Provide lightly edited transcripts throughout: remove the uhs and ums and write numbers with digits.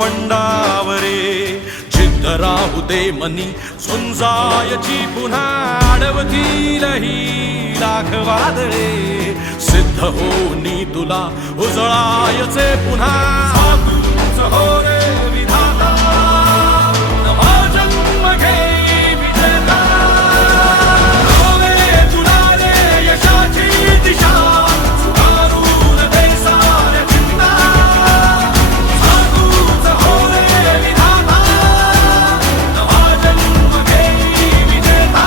पंडावरे जिद्द राहू दे मनी झुंजायची पुन्हा अडवतील ही लाख वादळे सिद्ध होनी तुला उजळायचे पुन्हा साधूच हो रे विधाता नवा जन्म घेई विजेता होवे तुला रे यशाची दिशा सुधारून दे साऱ्या चिंता साधूच हो रे विधाता नवा जन्म घेई विजेता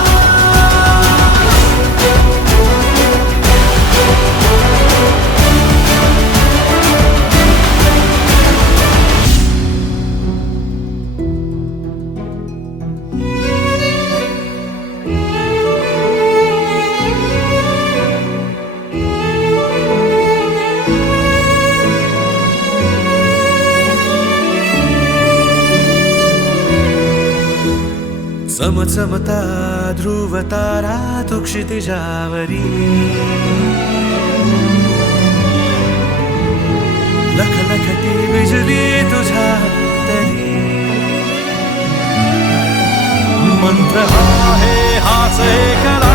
चमचमता ध्रुव तारा तो क्षितिजावरी लखलखती बिजली तुझ्या तरी मंत्र आहे हाच एकला